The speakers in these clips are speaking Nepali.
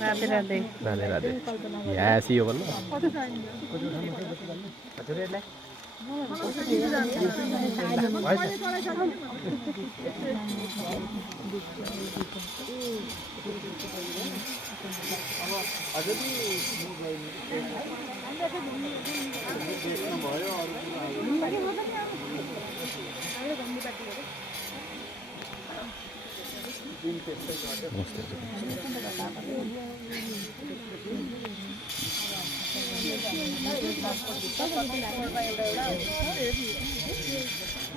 राधे राधे राधे राधे यहाँ आसियो बल्ल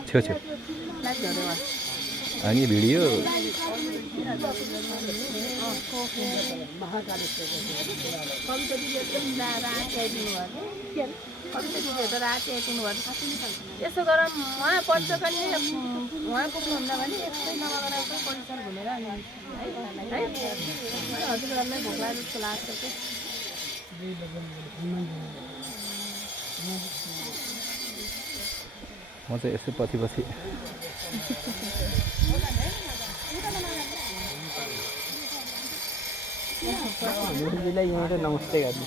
छेउ छेउ अनि भिडियो यसो गर उहाँ पढ्छ पनि उहाँ पुग्नुहुन्न भने यस्तै नगरेर पढ्छ घुमेर है हजुरलाई भोक लाग्यो जस्तो लाग्छ कि म चाहिँ यसै पछि पछि नमस्ते गर्नु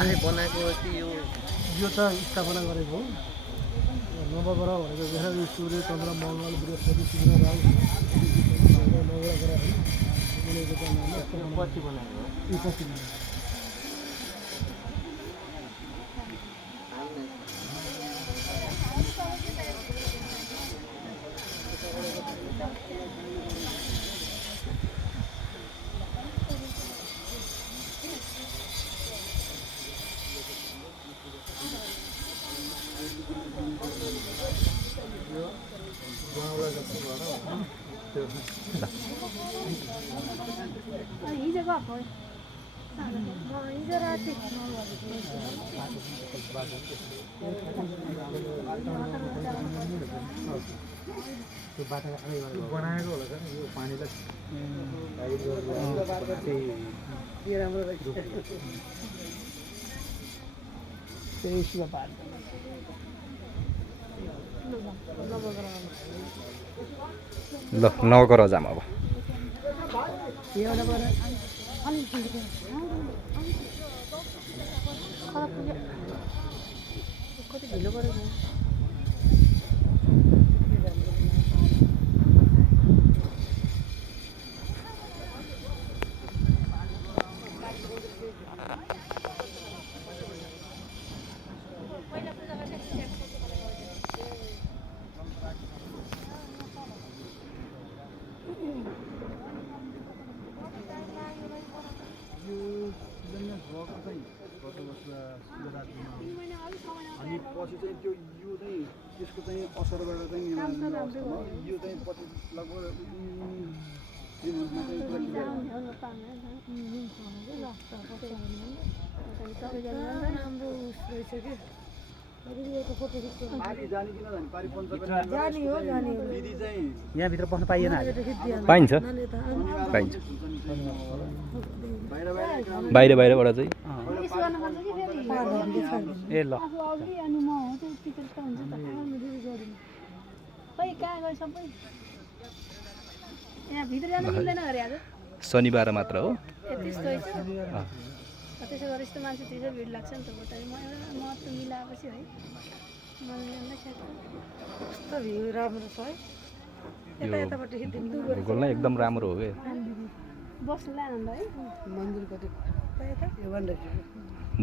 आफै बनाएको कि यो त स्थापना गरेको हो नवग्रह भनेको बेला सूर्य चन्द्र मङ्गल बृहस्पति शुक्र राहु नवग्रह पछि बनाएको हिजो गएको हिजो राति बनाएको होला नि यो पानीलाई राम्रो रहेछ ल नगर जाम अब कति ढिलो गरेको अनि पछि चाहिँ त्यो यो चाहिँ त्यसको चाहिँ असरबाट चाहिँ यो चाहिँ पछि लगभग 3 मन्थमा चाहिँ यहाँभित्र बस्न पाइएन पाइन्छ पाइन्छ बाहिर बाहिरबाट चाहिँ ए ल शनिबार मात्र हो त्यसो गरे यस्तो मान्छे त्यसै भिड लाग्छ नि त गोटाइ महत्त्व मिलाएपछि है कस्तो भिड राम्रो छ है यो भूगोल नै एकदम राम्रो हो क्या मन्दिर कति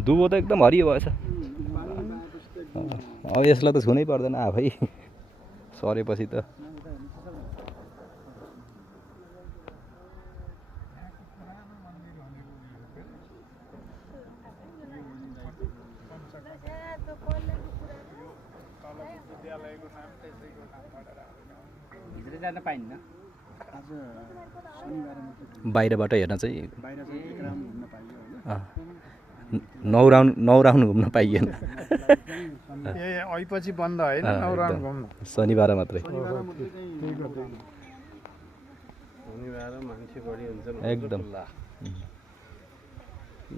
दुबो त एकदम हरियो भएछ अब यसलाई त छुनै पर्दैन आफै सरेपछि त जान पाइन्न आज शनिबार मात्रै बाहिरबाट हेर्न चाहिँ बाहिर चाहिँ एक राउन्ड घुम्न पाइयो होइन 9 राउन्ड घुम्न पाइएन ए ऐपछि बन्द होइन नौराउन्ड घुम्नु शनिबार मात्रै शनिबार मात्रै चाहिँ शनिबार मान्छे बढी हुन्छ एकदम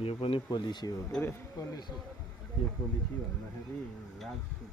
यो पनि पोलिसी हो के अरे यो पोलिसी भन्दाखेरि राजनीति